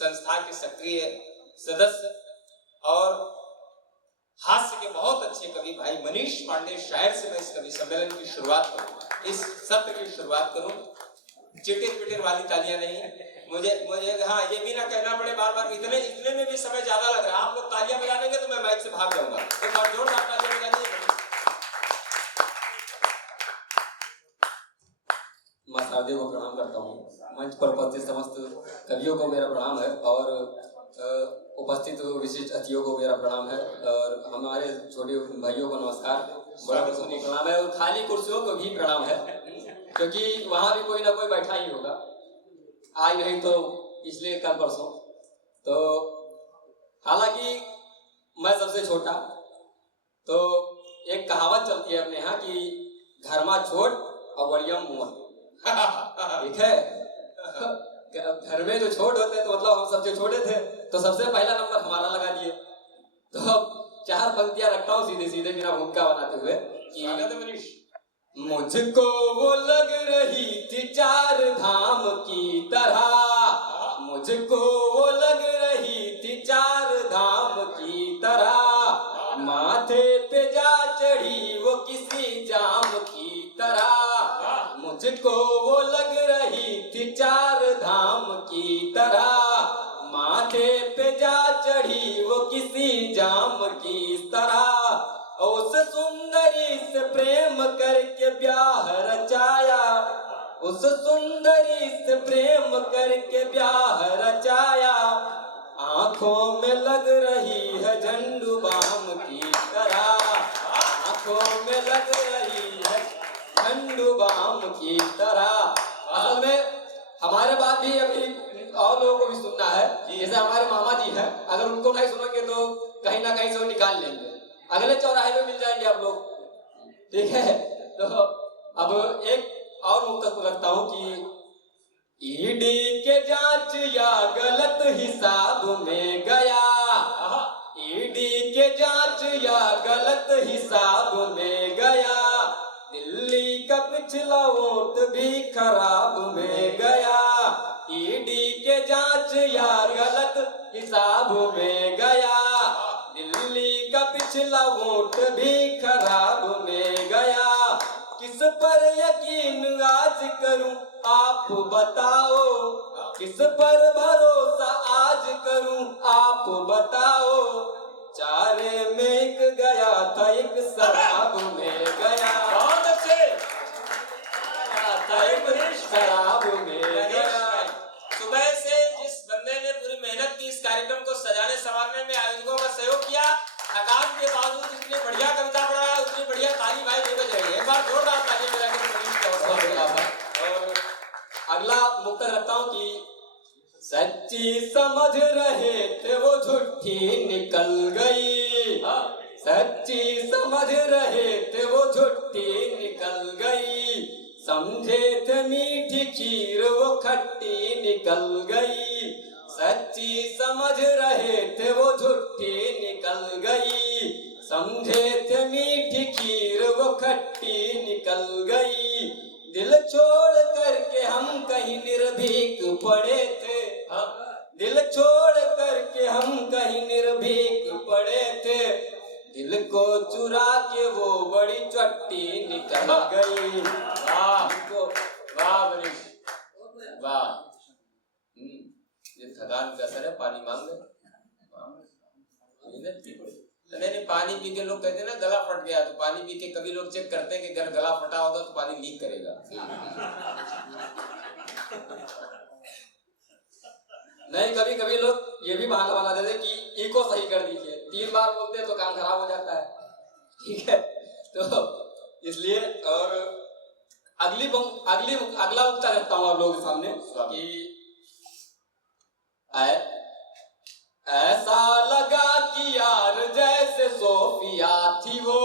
संस्था के सक्रिय सदस्य और हास्य के बहुत अच्छे कवि भाई मनीष पांडे शायर से मैं इस कवि सम्मेलन की शुरुआत करूँ, इस सत्र की शुरुआत करूँ। चिटिर पिटिर वाली तालियां नहीं, मुझे हाँ ये भी ना कहना पड़े बार बार, इतने में भी समय ज्यादा लग रहा है। आप लोग तालियां बजा देंगे तो मैं माइक से भाग जाऊंगा। एक बार जोरदार तालियां बजा दीजिए। मैं शारदे को प्रणाम करता हूँ। मंच पर उपस्थित समस्त कवियों को मेरा प्रणाम है और उपस्थित विशिष्ट अतिथियों को मेरा प्रणाम है और हमारे छोटे भाइयों को नमस्कार, बड़ा को प्रणाम है और खाली कुर्सियों को भी प्रणाम है, क्योंकि वहाँ भी कोई ना कोई बैठा ही होगा, आज नहीं तो इसलिए कल परसों। तो हालांकि मैं सबसे छोटा, तो एक कहावत चलती है अपने यहाँ कि घर में छोट और बड़िया मुँह, ठीक है। घर में जो छोट होते हैं तो मतलब हम सबसे छोटे थे, तो सबसे पहला नंबर हमारा लगा दिए। तो अब 4 पंक्तियां रखता हूँ सीधे सीधे बिना भूमिका बनाते हुए कि मुझको वो लग रही थी 4 धाम की तरह, मुझको वो लग रही थी 4 धाम की तरह, माथे पे जा चढ़ी वो किसी जाम की तरह, मुझको वो लग रही थी 4 धाम की तरह, माथे पे जा चढ़ी वो किसी जाम की तरह, उस सुंदरी से प्रेम करके ब्याह रचाया, उस सुंदरी से प्रेम करके ब्याह रचाया, आंखों में लग रही है झंडू बाम की तरह, आंखों में लग रही है झंडू बाम की तरह। असल में हमारे बात भी अभी और लोगों को भी सुनना है, जैसे हमारे मामा जी हैं, अगर उनको नहीं सुनेंगे तो कहीं ना कहीं से वो निकाल लेंगे, अगले चौराहे में मिल जाएंगे आप लोग, ठीक है। तो अब एक और मुक्तक रखता हूँ कि ईडी के जांच या गलत हिसाब में गया, ईडी के जांच या गलत हिसाब में गया, दिल्ली का पिछला वोट भी खराब में गया, ईडी के जांच या गलत हिसाब में गया, दिल्ली का पिछला वोट भी खराब में गया, किस पर यकीन आज करूं आप बताओ, किस पर भरोसा आज करूं आप बताओ, 4 में एक गया था एक शराब में गया, बहुत अच्छे शराब में गया। सुबह से जिस बंदे ने पूरी मेहनत की इस कार्यक्रम को सजाने संवारने में, आयोजकों का सहयोग किया, थकान के बावजूद इतनी बढ़िया कविता पढ़ा है, उतनी बढ़िया ताली भाई दे बज रही है। एक बार जोरदार ताली बजाकर। और अगला मुक्तक रखता हूँ कि सच्ची समझ रहे थे वो झूठी निकल गई, सच्ची समझ रहे थे वो झूठी निकल गई, समझे थे मीठी खीर वो खट्टी निकल गई, सच्ची समझ रहे थे वो झूठी निकल गई, समझे थे मीठी खीर वो खट्टी निकल गई, दिल छोड़ करके हम कहीं निर्भीक पड़े थे, दिल छोड़ करके हम कहीं निर्भीक पड़े थे, दिल को चुरा के वो बड़ी चट्टी निकल गई। वाह वाह मनीष वाह। ये थकान का असर है, पानी मांग ले। नहीं, पानी पी के लोग कहते हैं ना गला फट गया, तो पानी पी के कभी लोग चेक करते हैं कि अगर गला फटा होगा तो पानी लीक करेगा। नहीं, कभी कभी लोग ये भी बहाना बना देते कि इको सही कर दीजिए, 3 बार बोलते हैं तो काम खराब हो जाता है, ठीक है। तो इसलिए और अगला उत्तर रखता हूँ आप लोगों के सामने कि ऐसा लगा कि यार जैसे सोफिया थी वो,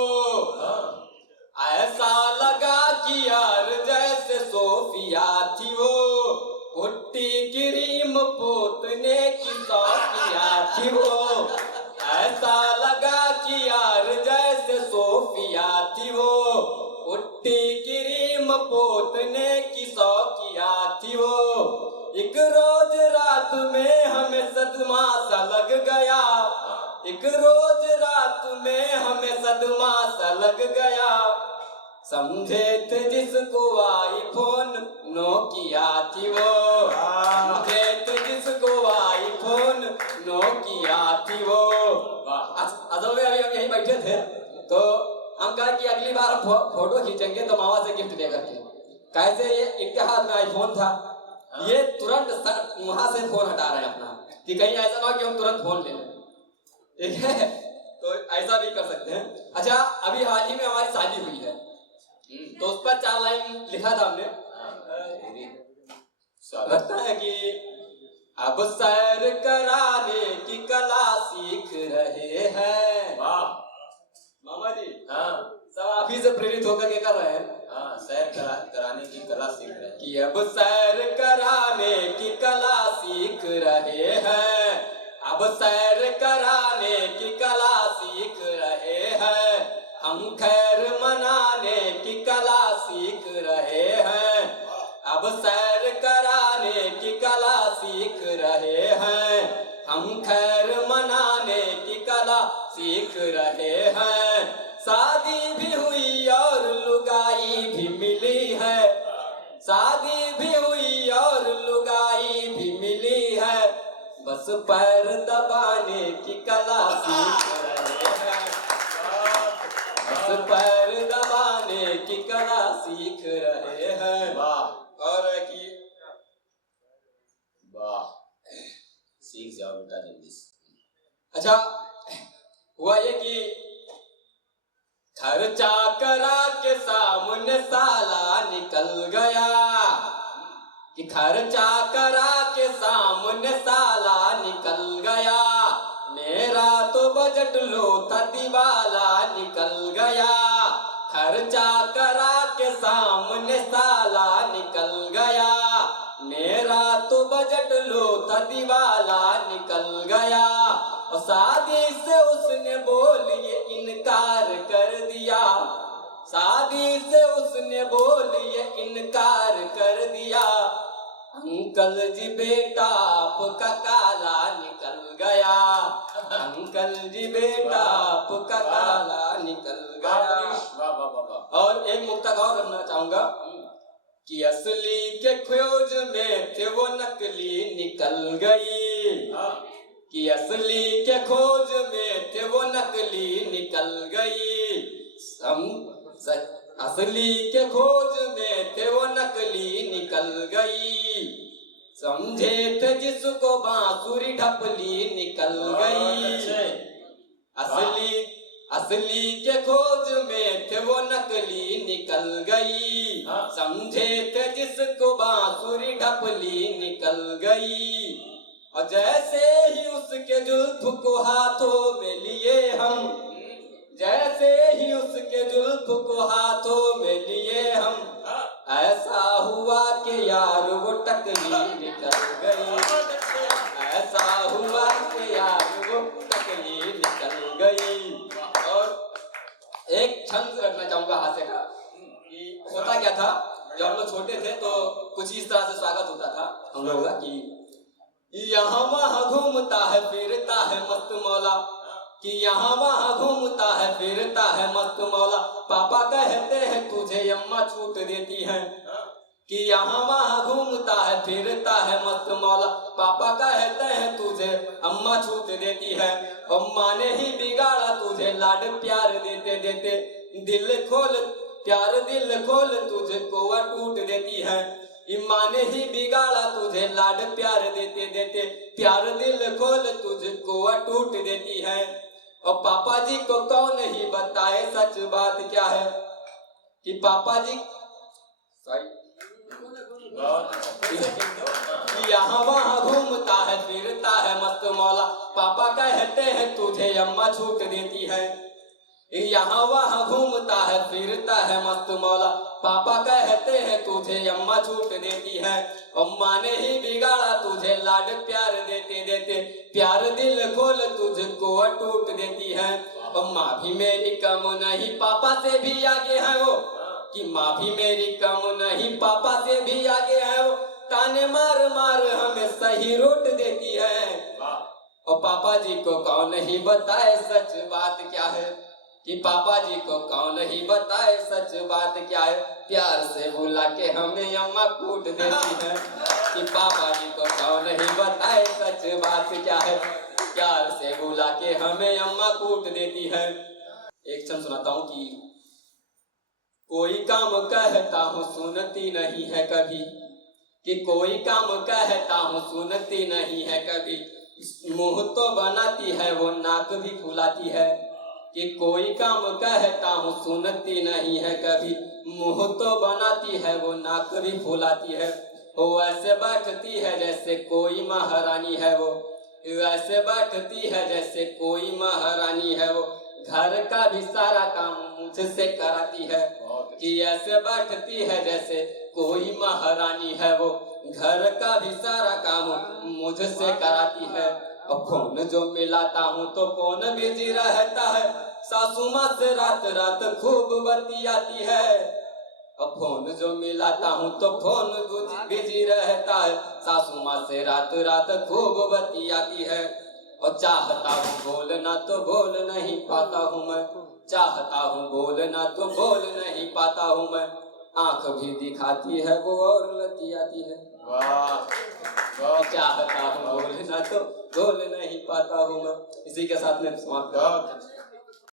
ऐसा लगा कि यार जैसे सोफिया थी वो, पुट्टी क्रीम पोतने की सोफिया थी वो, ऐसा लगा कि यार जैसे सोफिया थी वो, पुट्टी क्रीम पोतने की सोफिया थी वो, एक रोज रात में हमें लग गया। समझे थे जिसको आईफोन नोकिया थी वो, समझे थे जिसको आईफोन नोकिया थी वो। असल में अभी हम यहीं बैठे थे तो हम कहा कि अगली बार हम फोटो खींचेंगे तो मामा से गिफ्ट दे करके। कैसे ये इनके हाथ में आईफोन था, ये तुरंत वहां से फोन हटा रहे हैं अपना कि कहीं ऐसा ना हो कि हम तुरंत फोन ले लें, ठीक है? तो ऐसा भी कर सकते हैं। अच्छा, अभी हाल ही में हमारी शादी हुई है तो उस पर 4 लाइन लिखा था हमने। लगता है कि अब सैर कराने की कला सीख रहे हैं। वाह मामा जी, हाँ सब आप ही से प्रेरित होकर के कर रहे हैं। हाँ, सैर कराने की कला सीख रहे हैं कि अब सैर कराने की कला सीख रहे हैं, अब सैर कराने की कला सीख रहे हैं, हम खैर मनाने की कला सीख रहे हैं, अब सैर कराने की कला सीख रहे हैं, हम खैर मनाने की कला सीख रहे हैं। शादी भी हुई और लुगाई भी मिली है, शादी भी हुई और लुगाई भी मिली है, बस पैर दबाने की कला सीख रहे हैं, बस पैर दबाने की कला सीख रहे हैं। वाह, और है कि वाह, सीख जाओ बेटा जल्दी से। अच्छा, हुआ ये कि खर्चा करा के सामने साला निकल गया, कि खर्चा करा के सामने साला निकल गया, मेरा तो बजट लो था दिवाला निकल गया, खर्चा करा के सामने साला निकल गया, मेरा तो बजट लो था दिवाला निकल गया, और शादी से उसने बोलिए इनकार कर दिया, शादी से उसने बोलिए इनकार कर दिया, अंकल जी बेटा आपका काला निकल गया, अंकल जी बेटा आपका काला निकल गया। वाह वाह वाह वाह। और एक मुक्तक और रखना चाहूंगा कि असली के खोज में थे वो नकली निकल गई, कि असली के खोज में थे वो नकली निकल गई, असली के खोज में थे वो नकली निकल गई, समझे थे जिसको बांसुरी ढपली निकल गई, असली के खोज में थे वो नकली निकल गई, समझे थे जिसको बांसुरी ढपली निकल गई, और जैसे ही उसके जुल्फ को हाथों में लिए हम, जैसे ही उसके जुल्फ को हाथों में लिए हम, ऐसा हुआ कि यार वो टकली निकल गई, ऐसा हुआ कि यार वो टकली निकल गई। और एक छंद रखना चाहूंगा हास्य का कि होता क्या था जब हम लोग छोटे थे तो कुछ इस तरह से स्वागत होता था हम लोगों का कि यहाँ वहाँ घूमता है फिरता है मस्त मौला, कि यहाँ वहाँ घूमता है फिरता है मस्त मौला, पापा कहते हैं तुझे अम्मा छूट देती है, कि यहाँ वहाँ घूमता है फिरता है मस्त मौला, पापा कहते हैं तुझे अम्मा छूट देती है, अम्मा ने ही बिगाड़ा तुझे लाड प्यार देते देते, दिल खोल प्यार दिल खोल तुझे कोआ टूट देती है, इम्मा ने ही बिगाड़ा तुझे लाड प्यार देते देते, प्यार दिल खोल तुझे कोआ टूट देती है, और पापा जी को कौन ही बताए सच बात क्या है, कि पापा जी कि यहाँ वहाँ घूमता है फिरता है मस्त मौला, पापा कहते हैं तुझे अम्मा छूट देती है, यहाँ वहाँ घूमता है फिरता है मस्त मौला, पापा कहते हैं तुझे अम्मा छूट देती है, अम्मा ने ही बिगाड़ा तुझे लाड प्यार देते देते, प्यार दिल खोल तुझको टूट देती है, और माँ भी मेरी कम नहीं पापा से भी आगे है वो, कि माँ भी मेरी कम नहीं पापा से भी आगे है वो, ताने मार मार हमें सही रोट देती है, और पापा जी को कौन ही बताए सच बात क्या है, कि पापा जी को कौन ही बताए सच बात क्या है, प्यार से बुला के हमें अम्मा कूट देती है। कि पापा जी को कौन ही बताए सच बात क्या है, प्यार से बुला के हमें अम्मा कूट देती है। एक क्षण सुनाता हूँ कि कोई काम कहता हूँ सुनती नहीं है कभी, कि कोई काम कहता हूँ सुनती नहीं है कभी, मुंह तो बनाती है वो नाक भी फुलाती है। कि कोई काम कहता हूँ सुनती नहीं है कभी, मुंह तो बनाती है वो नाक भी फुलाती है। वो ऐसे बैठती है जैसे कोई महारानी है वो, ऐसे बैठती है जैसे कोई महारानी है वो, घर का भी सारा काम मुझसे कराती है। कि ऐसे बैठती है जैसे कोई महारानी है वो, घर का भी सारा काम मुझसे कराती है। अब फोन जो मिलाता हूँ तो फोन बिजी रहता है, सासू माँ से रात रात खूब बतियाती है। अब फोन जो मिलाता हूँ तो फोन बिजी रहता है, सासू माँ से रात रात खूब बतियाती है। और चाहता हूँ बोलना तो बोल नहीं पाता हूँ मैं, चाहता हूँ बोलना तो बोल नहीं पाता हूँ मैं, आंख भी दिखाती है वो और लतियाती है। चाहता हूँ बोलना तो बोल नहीं पाता हूँ मैं। इसी के साथ में समाप्त।